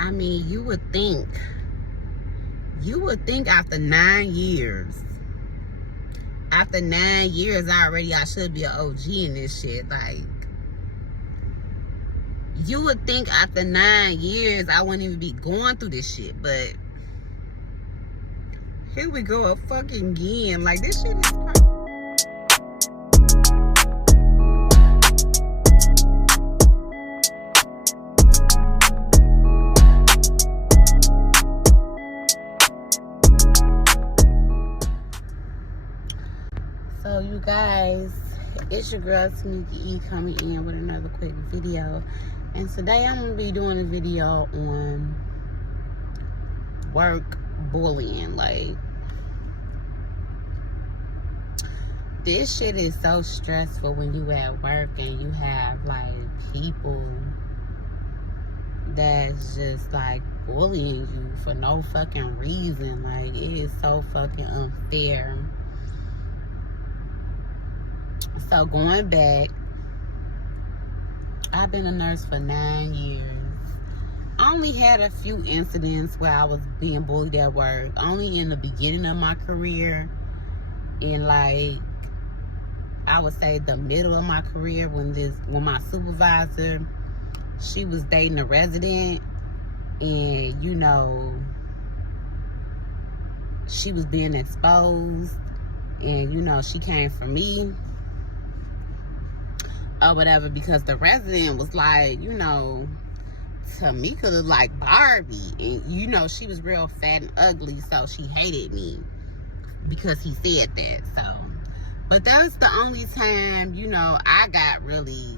I mean, you would think after 9 years, already I should be an OG in this shit. Like, you would think after 9 years I wouldn't even be going through this shit, but here we go fucking again. Like, this shit is crazy. So you guys, it's your girl Tamika E coming in with another quick video. And today I'm going to be doing a video on work bullying. Like, this shit is so stressful when you at work and you have like people that's just like bullying you for no fucking reason. Like, it is so fucking unfair. So going back, I've been a nurse for 9 years. I only had a few incidents where I was being bullied at work. Only in the beginning of my career. In like, I would say the middle of my career, when my supervisor, she was dating a resident, and you know, she was being exposed, and you know, she came for me or whatever, because the resident was like, you know, Tamika looked like Barbie, and you know, she was real fat and ugly, so she hated me because he said that. So, but that was the only time, you know, I got really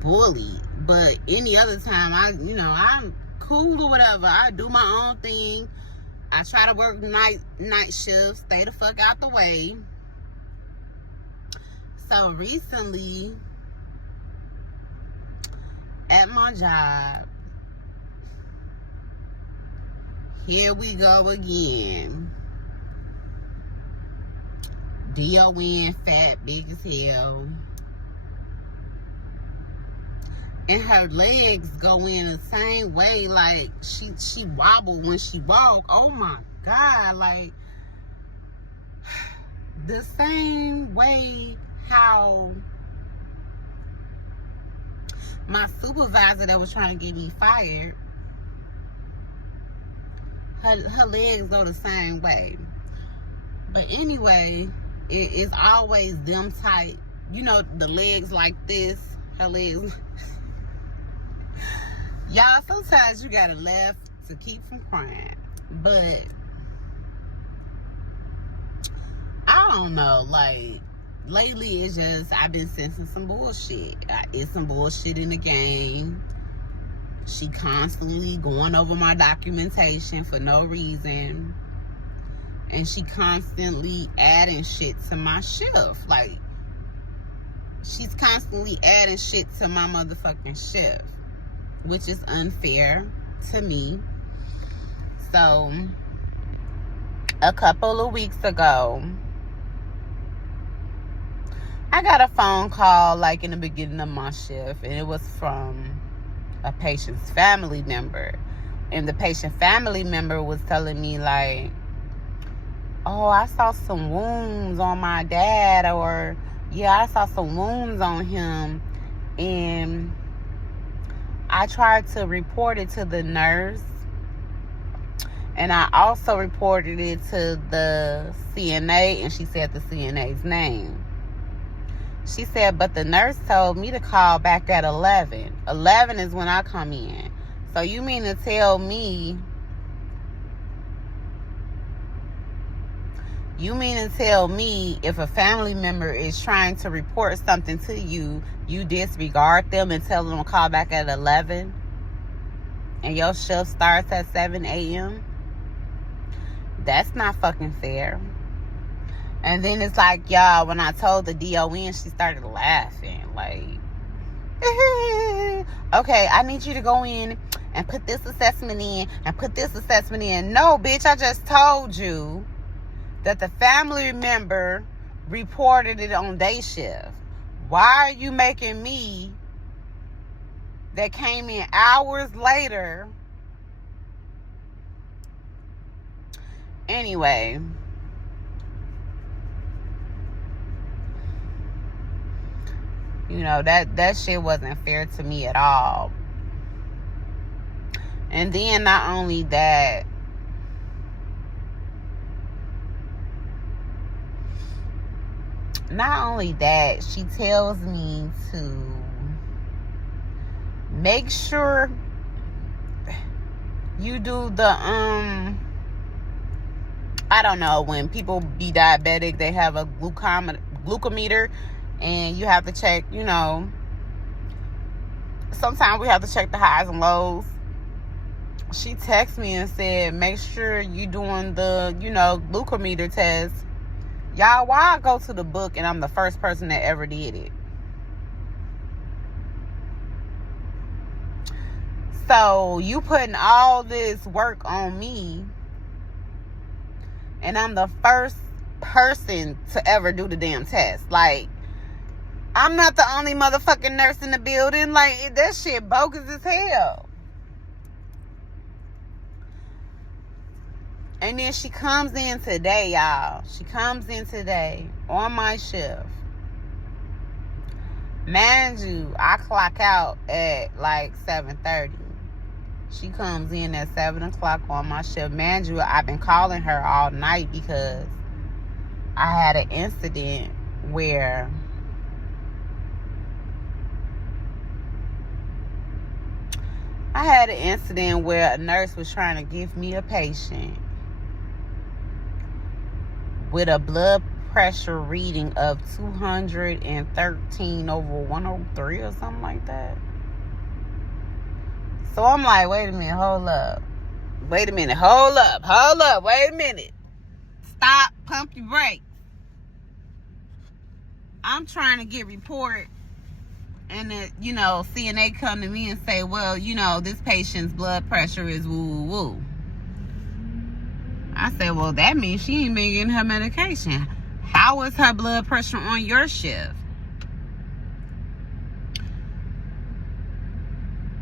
bullied. But any other time, I'm cool or whatever. I do my own thing. I try to work night shifts, stay the fuck out the way. So recently, at my job, here we go again. DON, fat, big as hell. And her legs go in the same way, like she wobble when she walk. Oh my God, like the same way how my supervisor that was trying to get me fired, her legs go the same way. But anyway, it's always them type, you know, the legs like this, her legs. Y'all, sometimes you gotta laugh to keep from crying. But I don't know, like, lately it's just, I've been sensing some bullshit. It's some bullshit in the game. She constantly going over my documentation for no reason. And she constantly adding shit to my shift. Like, she's constantly adding shit to my motherfucking shift, which is unfair to me. So, a couple of weeks ago, I got a phone call like in the beginning of my shift, and it was from a patient's family member. And the patient family member was telling me like, oh, I saw some wounds on my dad, or yeah, I saw some wounds on him, and I tried to report it to the nurse, and I also reported it to the CNA, and she said the CNA's name. She said, but the nurse told me to call back at 11. 11 is when I come in. So you mean to tell me, if a family member is trying to report something to you, you disregard them and tell them to call back at 11? And your shift starts at 7 a.m.? That's not fucking fair. And then it's like, y'all, when I told the DON, she started laughing. Like, okay, I need you to go in and put this assessment in and put this assessment in. No, bitch, I just told you that the family member reported it on day shift. Why are you making me that came in hours later. Anyway, you know, that shit wasn't fair to me at all. And then not only that, she tells me to make sure you do the I don't know, when people be diabetic, they have a glucometer, and you have to check, you know, sometimes we have to check the highs and lows. She texted me and said, make sure you doing the, you know, glucometer test. Y'all, why I go to the book and I'm the first person that ever did it? So you putting all this work on me, and I'm the first person to ever do the damn test. Like, I'm not the only motherfucking nurse in the building. Like, that shit bogus as hell. And then she comes in today, y'all. She comes in today on my shift. Mind you, I clock out at like 7:30. She comes in at 7 o'clock on my shift. Mind you, I've been calling her all night because I had an incident where a nurse was trying to give me a patient with a blood pressure reading of 213/103 or something like that. So I'm like, wait a minute, hold up. Wait a minute. Stop, pump your brakes. I'm trying to get report, and then, you know, CNA come to me and say, well, you know, this patient's blood pressure is woo. I said, well, that means she ain't been getting her medication. How is her blood pressure on your shift?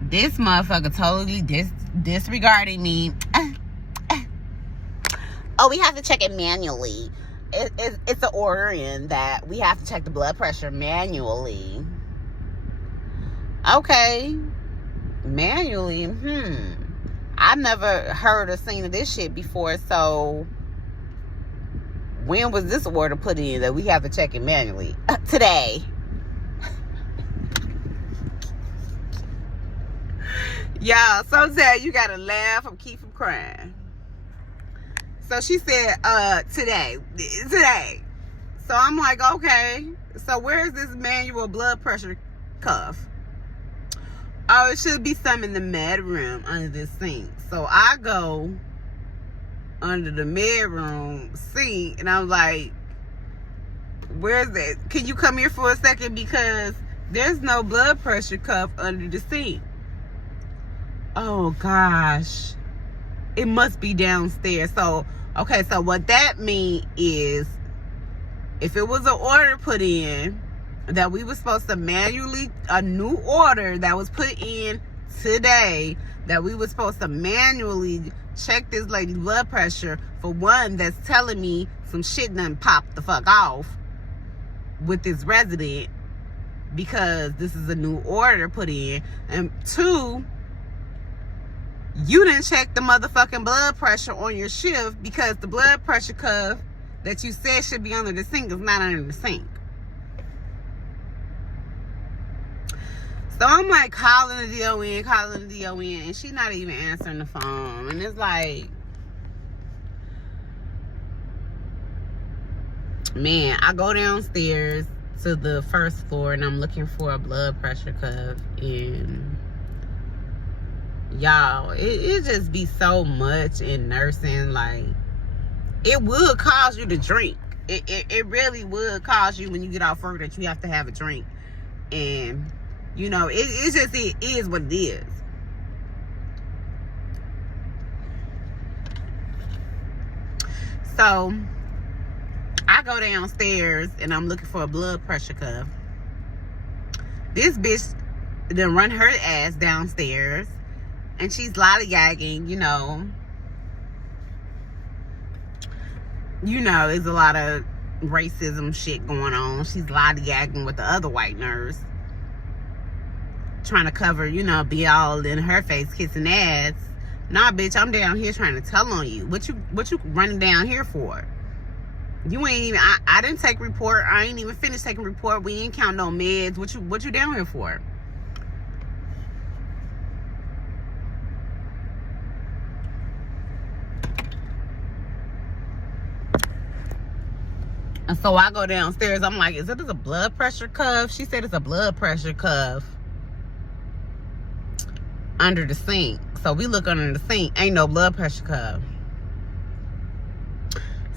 This motherfucker totally disregarding me. Oh, we have to check it manually. It's an order in that we have to check the blood pressure manually. Okay. Manually? I've never heard or seen of this shit before, so when was this order put in that we have to check it manually? Today. Y'all, sometimes you gotta laugh or keep from crying. So she said, today. So I'm like, okay. So where's this manual blood pressure cuff? Oh, it should be some in the med room under this sink. So I go under the med room sink, and I'm like, where's that? Can you come here for a second? Because there's no blood pressure cuff under the sink. Oh, gosh. It must be downstairs. So, okay, so what that means is if it was an order put in that we were supposed to manually, a new order that was put in today, that we were supposed to manually check this lady's blood pressure for one that's telling me some shit done popped the fuck off with this resident because this is a new order put in, and two, you didn't check the motherfucking blood pressure on your shift because the blood pressure cuff that you said should be under the sink is not under the sink. So I'm like calling the DON, and she's not even answering the phone. And it's like, man, I go downstairs to the first floor and I'm looking for a blood pressure cuff, and y'all, it just be so much in nursing. Like, it would cause you to drink. It really would cause you, when you get off work, that you have to have a drink. And, you know, it is what it is. So I go downstairs and I'm looking for a blood pressure cuff. This bitch then run her ass downstairs, and she's lollygagging, you know, there's a lot of racism shit going on. She's lollygagging with the other white nurse, trying to cover, be all in her face, kissing ass. Nah, bitch, I'm down here trying to tell on you. What you running down here for? You ain't even, I didn't take report. I ain't even finished taking report. We ain't count no meds. What you down here for? And so I go downstairs. I'm like, is it a blood pressure cuff? She said it's a blood pressure cuff under the sink. So we look under the sink. Ain't no blood pressure cuff.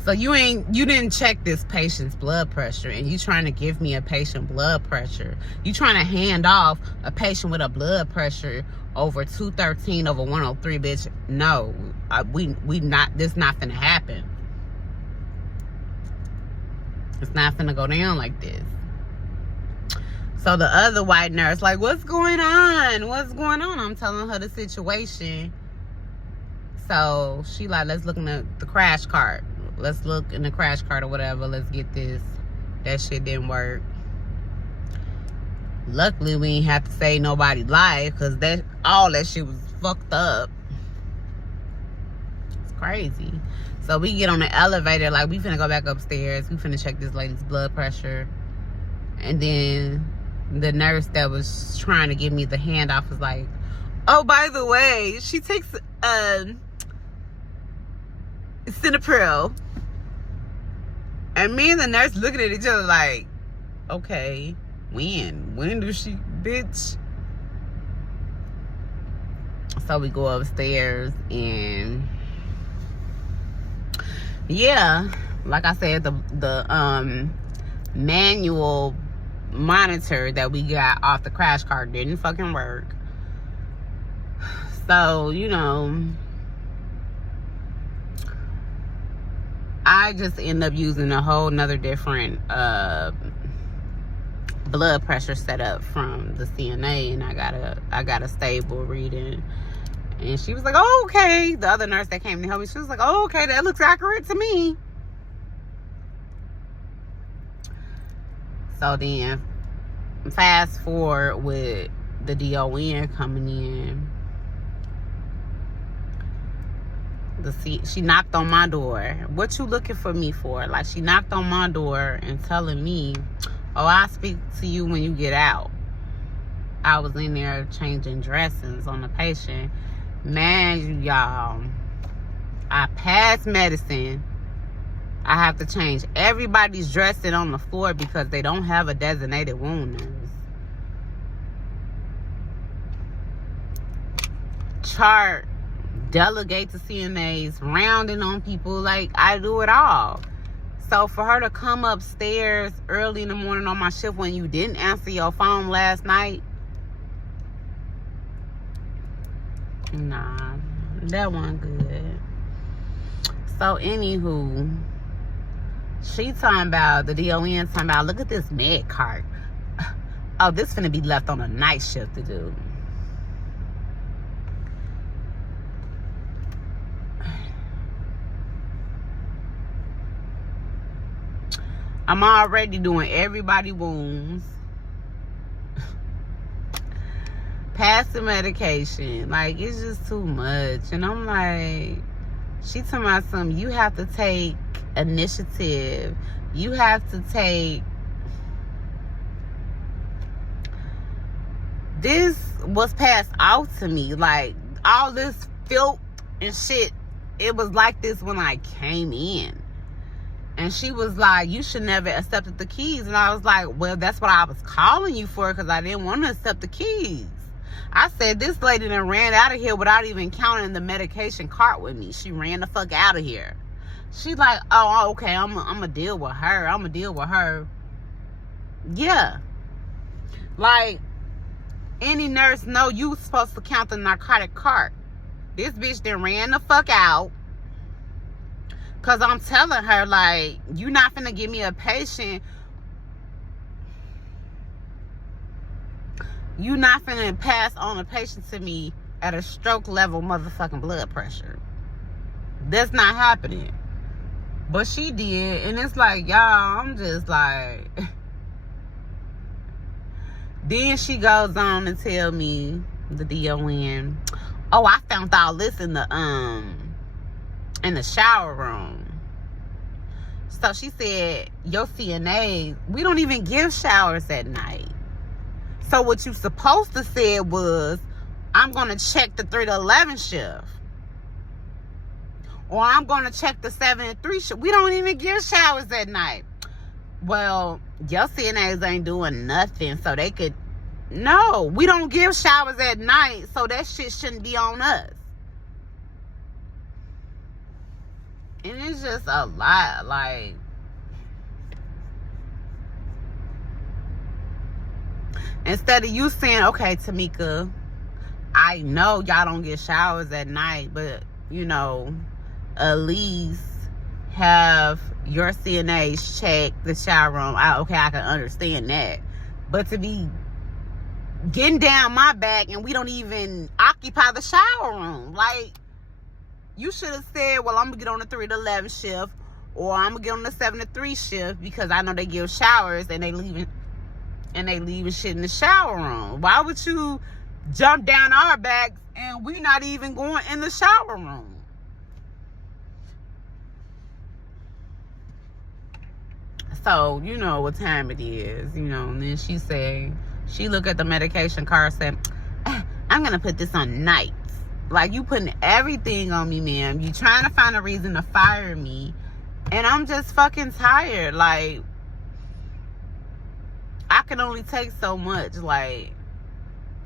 So you didn't check this patient's blood pressure, and you trying to give me a patient blood pressure. You trying to hand off a patient with a blood pressure over 213 over 103, bitch. No, we not. This not finna happen. It's not finna go down like this. So the other white nurse, like, what's going on? What's going on? I'm telling her the situation. So she like, let's look in the crash cart. Let's look in the crash cart or whatever. Let's get this. That shit didn't work. Luckily, we ain't have to save nobody's life, because all that shit was fucked up. It's crazy. So we get on the elevator, like, we finna go back upstairs. We finna check this lady's blood pressure. And then the nurse that was trying to give me the handoff was like, oh, by the way, she takes Cinepril. And me and the nurse looking at each other like, okay, when does she, bitch? So we go upstairs, and yeah, like I said, the manual monitor that we got off the crash cart didn't fucking work. So, I just end up using a whole nother different blood pressure setup from the CNA, and I got a stable reading. And she was like, oh, okay. The other nurse that came to help me, she was like, oh, okay, that looks accurate to me. So then, fast forward with the DON coming in. She knocked on my door. What you looking for me for? Like, she knocked on my door and telling me, oh, I'll speak to you when you get out. I was in there changing dressings on the patient. Man, y'all, I passed medicine. I have to change everybody's dressing on the floor because they don't have a designated wound nurse. Chart, delegate to CNAs, rounding on people, like, I do it all. So for her to come upstairs early in the morning on my shift when you didn't answer your phone last night, nah, that wasn't good. So anywho, she talking about, the DON talking about, look at this med cart. Oh, this finna be left on a night shift to do. I'm already doing everybody wounds. Passing medication. Like, it's just too much. And I'm like, she talking about something, you have to take initiative. You have to take. This was passed out to me. Like, all this filth and shit, it was like this when I came in. And she was like, you should never accepted the keys. And I was like, well, that's what I was calling you for, because I didn't want to accept the keys. I said, this lady done ran out of here without even counting the medication cart with me. She ran the fuck out of here. She like, oh, okay, I'm going to deal with her. I'm going to deal with her. Yeah. Like, any nurse know you supposed to count the narcotic cart. This bitch done ran the fuck out. Because I'm telling her, like, you not finna give me a patient You not finna pass on a patient to me at a stroke level motherfucking blood pressure. That's not happening. But she did, and it's like, y'all, I'm just like... Then she goes on to tell me, the DON, oh, I found all this in the shower room. So she said, your CNA, we don't even give showers at night. So what you supposed to say was, I'm going to check the 3 to 11 shift. Or I'm going to check the 7 to 3 shift. We don't even give showers at night. Well, your CNAs ain't doing nothing, so they could... No, we don't give showers at night, so that shit shouldn't be on us. And it's just a lot, like... Instead of you saying, okay, Tamika, I know y'all don't get showers at night, but, you know, at least have your CNAs check the shower room. Okay, I can understand that. But to be getting down my back and we don't even occupy the shower room. Like, you should have said, well, I'm going to get on the 3 to 11 shift, or I'm going to get on the 7 to 3 shift, because I know they give showers and they leaving shit in the shower room. Why would you jump down our backs and we not even going in the shower room? So, you know what time it is, you know. And then she look at the medication card, said, I'm going to put this on nights. Like, you putting everything on me, ma'am. You trying to find a reason to fire me. And I'm just fucking tired. Like, I can only take so much. Like,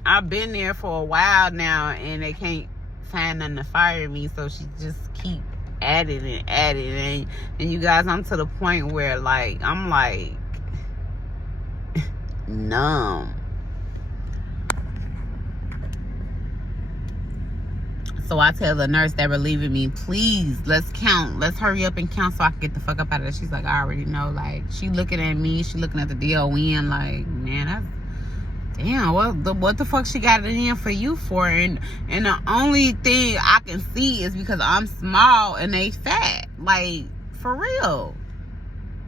I've been there for a while now, and they can't find nothing to fire me. So she just keep adding and adding. And you guys, I'm to the point where, like, I'm like numb. So I tell the nurse that relieving me, please, let's count. Let's hurry up and count so I can get the fuck up out of there. She's like, I already know. Like, she looking at me. She looking at the DON like, man, that's... Damn, what the fuck she got it in for you for? And the only thing I can see is because I'm small and they fat. Like, for real.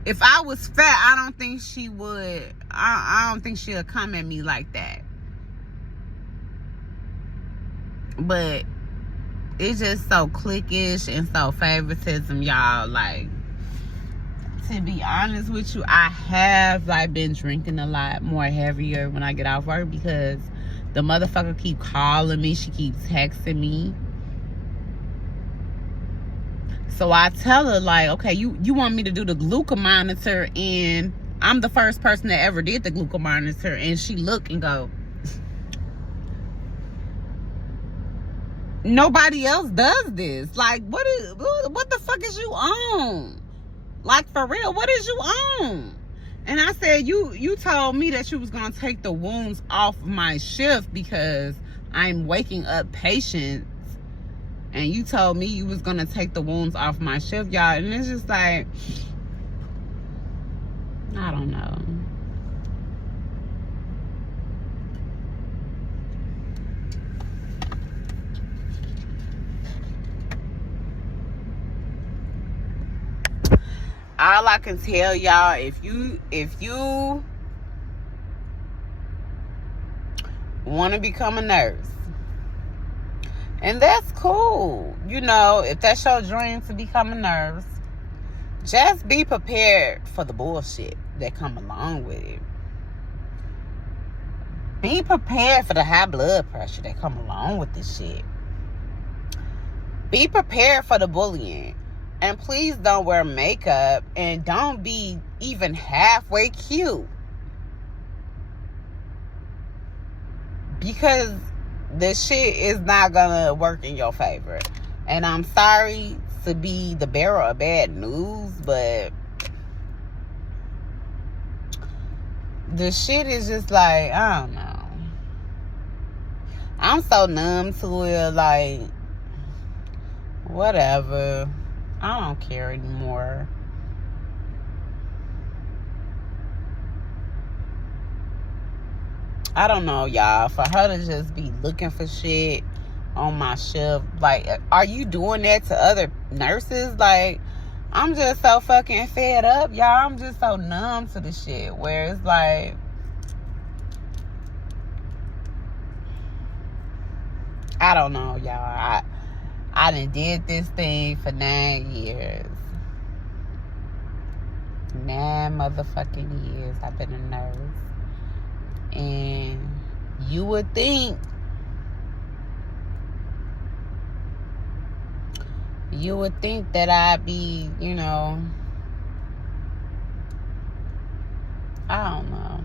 If I was fat, I don't think she would... I don't think she'll come at me like that. But... it's just so cliquish and so favoritism, y'all. Like, to be honest with you, I have, like, been drinking a lot more heavier when I get off work, because the motherfucker keep calling me. She keeps texting me. So I tell her, like, okay, you want me to do the glucomonitor, and I'm the first person that ever did the glucomonitor. And she look and go, nobody else does this. Like, what the fuck is you on? Like, for real, what is you on? And I said, you told me that you was gonna take the wounds off my shift because I'm waking up patients, and you told me you was gonna take the wounds off my shift, y'all. And it's just like, I don't know. All I can tell y'all, if you want to become a nurse, and that's cool, you know, if that's your dream to become a nurse, just be prepared for the bullshit that come along with it. Be prepared for the high blood pressure that come along with this shit. Be prepared for the bullying. And please don't wear makeup, and don't be even halfway cute. Because the shit is not gonna work in your favor. And I'm sorry to be the bearer of bad news, but the shit is just like, I don't know. I'm so numb to it, like, whatever. I don't care anymore. I don't know, y'all. For her to just be looking for shit on my shift. Like, are you doing that to other nurses? Like, I'm just so fucking fed up, y'all. I'm just so numb to the shit. Where it's like, I don't know, y'all. I done did this thing for 9 years. 9 motherfucking years I've been a nurse. And you would think that I'd be, you know, I don't know.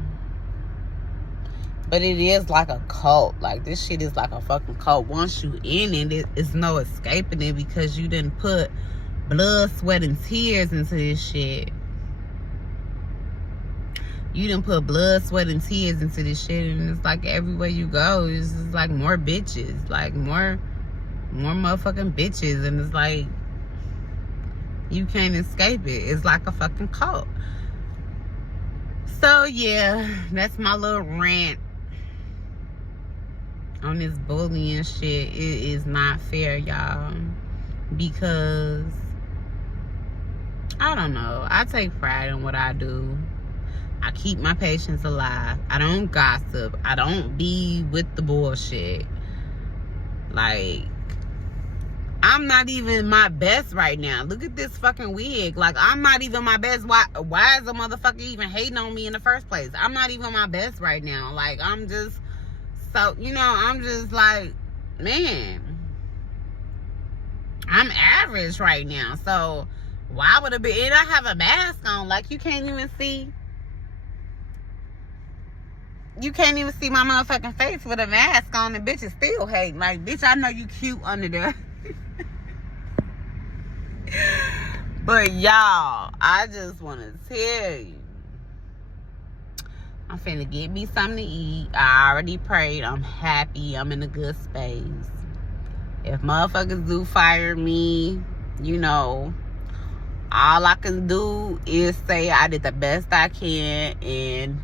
But it is like a cult. Like, this shit is like a fucking cult. Once you in it, it's no escaping it, because you didn't put blood, sweat, and tears into this shit. You didn't put blood, sweat, and tears into this shit, and it's like everywhere you go, it's just like more bitches. Like, more motherfucking bitches, and it's like, you can't escape it. It's like a fucking cult. So, yeah, that's my little rant on this bullying shit. It is not fair, y'all, because I don't know. I take pride in what I do. I keep my patients alive. I don't gossip. I don't be with the bullshit. Like, I'm not even my best right now. Look at this fucking wig. Like, I'm not even my best. Why is a motherfucker even hating on me in the first place? I'm not even my best right now. Like, I'm just so, you know, I'm just like, man, I'm average right now. So why would it be? And I have a mask on. Like, you can't even see. You can't even see my motherfucking face with a mask on, and bitches still hating. Like, bitch, I know you cute under there. But y'all, I just want to tell you, I'm finna get me something to eat. I already prayed. I'm happy. I'm in a good space. If motherfuckers do fire me, you know, all I can do is say I did the best I can, and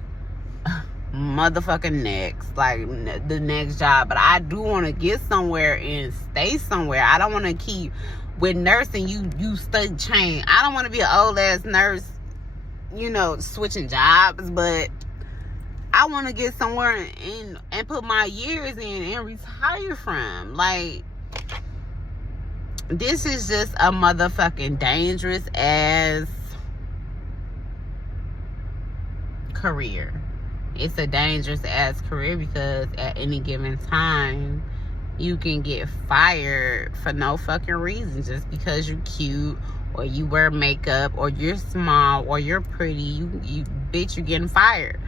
motherfucking next, like the next job. But I do want to get somewhere and stay somewhere. I don't want to keep with nursing. You stay chained. I don't want to be an old ass nurse, you know, switching jobs. But I want to get somewhere and put my years in and retire from. Like, this is just a motherfucking dangerous ass career. It's a dangerous ass career, because at any given time you can get fired for no fucking reason, just because you're cute, or you wear makeup, or you're small, or you're pretty. You bitch, you're getting fired.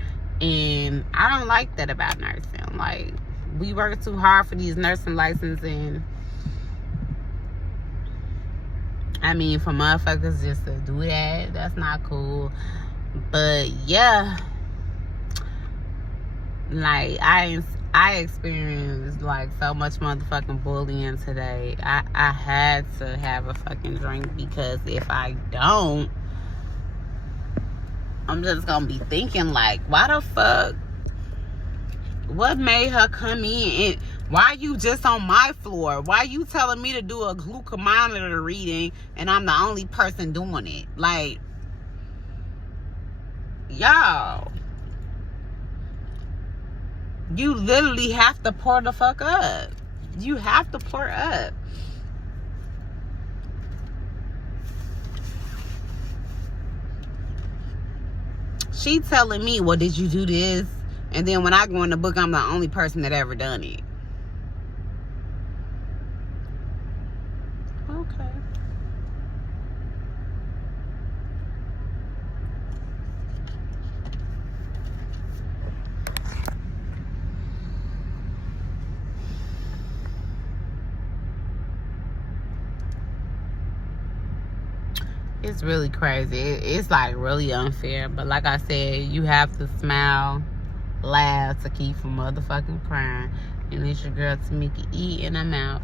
And I don't like that about nursing. Like, we work too hard for these nursing licenses, and I mean, for motherfuckers just to do that, that's not cool. But yeah, like, I experienced like so much motherfucking bullying today. I had to have a fucking drink, because if I don't, I'm just gonna be thinking like, why the fuck? What made her come in? And why you just on my floor? Why you telling me to do a glucometer reading and I'm the only person doing it? Like, y'all, you literally have to pour the fuck up. You have to pour up. She telling me, well, did you do this? And then when I go in the book, I'm the only person that ever done it. Okay. It's really crazy. It's like really unfair. But like I said, you have to smile, laugh to keep from motherfucking crying. And it's your girl Tamika E, and I'm out.